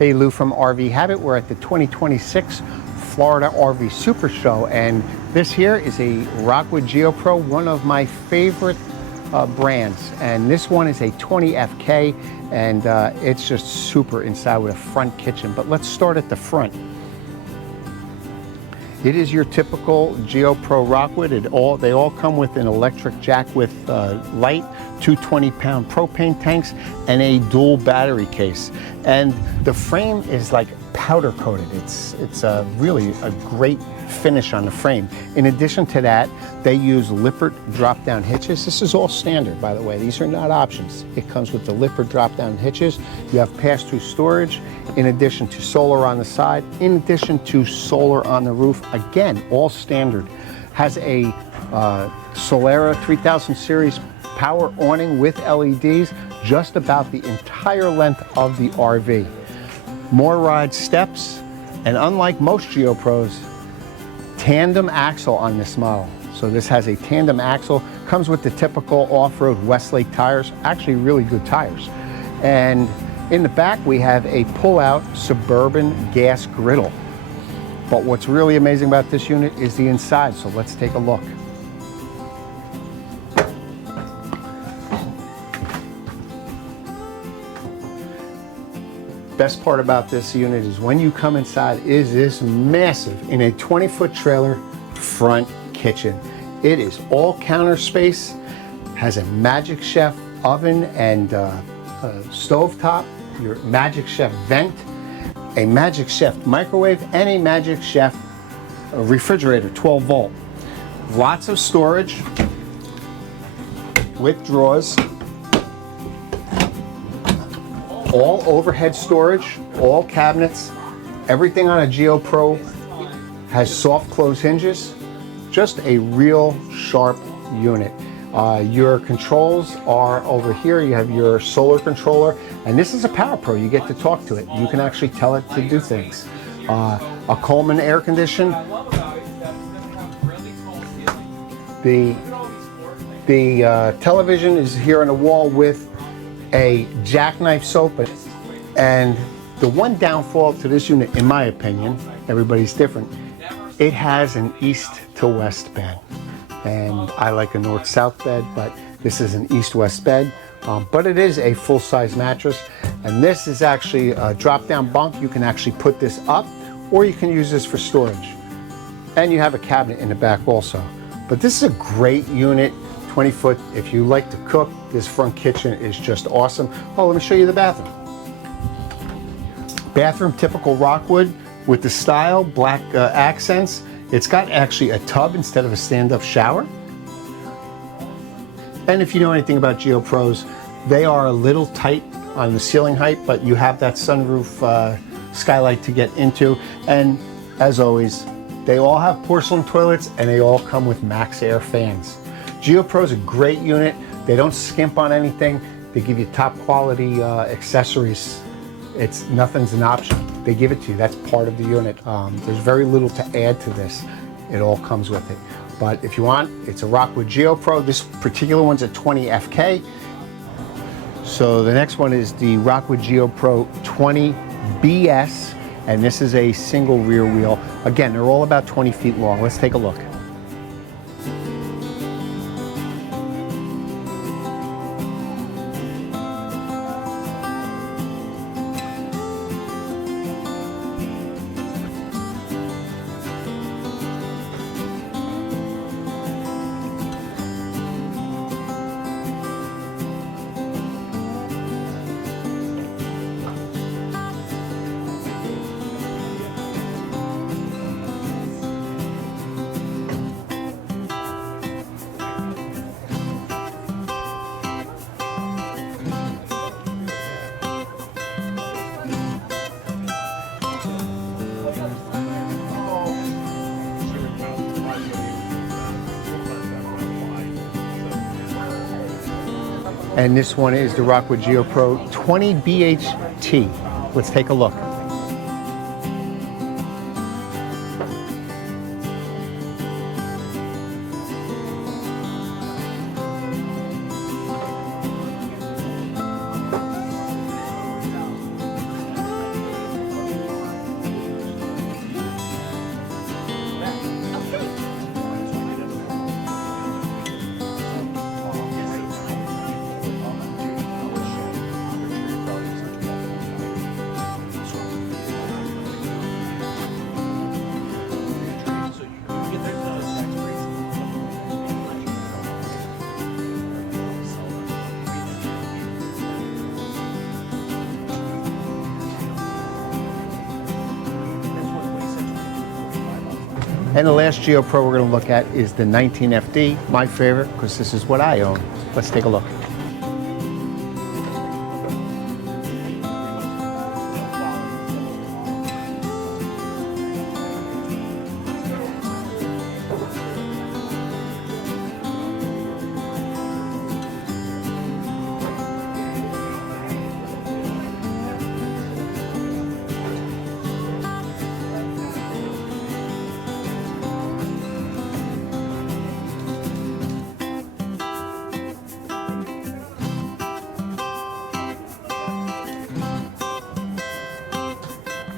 Hey, Lou from RV Habit. We're at the 2026 Florida RV Supershow, and this here is a Rockwood Geo Pro, one of my favorite brands. And this one is a 20FK, and it's just super inside with a front kitchen. But let's start at the front. It is your typical Geopro Rockwood. They all come with an electric jack with light, two 20-pound propane tanks, and a dual battery case. And the frame is like powder coated. It's really a great finish on the frame. In addition to that, they use Lippert drop-down hitches. This is all standard, by the way. These are not options. It comes with the Lippert drop-down hitches. You have pass-through storage, in addition to solar on the side, in addition to solar on the roof. Again, all standard. Has a Solera 3000 series power awning with LEDs, just about the entire length of the RV. More ride steps, and unlike most Geopros, tandem axle on this model. So this has a tandem axle, comes with the typical off-road Westlake tires, actually really good tires. And in the back we have a pull-out Suburban gas griddle. But what's really amazing about this unit is the inside, so let's take a look. Best part about this unit is when you come inside is this massive, in a 20-foot trailer, front kitchen. It is all counter space, has a Magic Chef oven and stovetop, your Magic Chef vent, a Magic Chef microwave, and a Magic Chef refrigerator, 12 volt. Lots of storage with drawers. All overhead storage, all cabinets. Everything on a Geopro has soft close hinges. Just a real sharp unit. Your controls are over here. You have your solar controller, and this is a Power Pro. You get to talk to it. You can actually tell it to do things. A Coleman air condition. The television is here on the wall with a jackknife sofa. And the one downfall to this unit, in my opinion, everybody's different, it has an east to west bed. And I like a north-south bed, but this is an east-west bed. But it is a full-size mattress. And this is actually a drop-down bunk. You can actually put this up, or you can use this for storage. And you have a cabinet in the back also. But this is a great unit. 20 foot, if you like to cook, this front kitchen is just awesome. Oh, let me show you the bathroom. Bathroom, typical Rockwood with the style, black accents. It's got actually a tub instead of a stand-up shower. And if you know anything about Geopros, they are a little tight on the ceiling height, but you have that sunroof skylight to get into. And as always, they all have porcelain toilets, and they all come with Max Air fans. Geopro is a great unit. They don't skimp on anything. They give you top quality accessories. Nothing's an option. They give it to you. That's part of the unit. There's very little to add to this. It all comes with it. But if you want, it's a Rockwood Geo Pro. This particular one's a 20FK. So the next one is the Rockwood Geo Pro 20BS, and this is a single rear wheel. Again, they're all about 20 feet long. Let's take a look. And this one is the Rockwood Geo Pro 20BHT. Let's take a look. And the last Geopro we're going to look at is the 19FD, my favorite, because this is what I own. Let's take a look.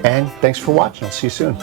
And thanks for watching. I'll see you soon.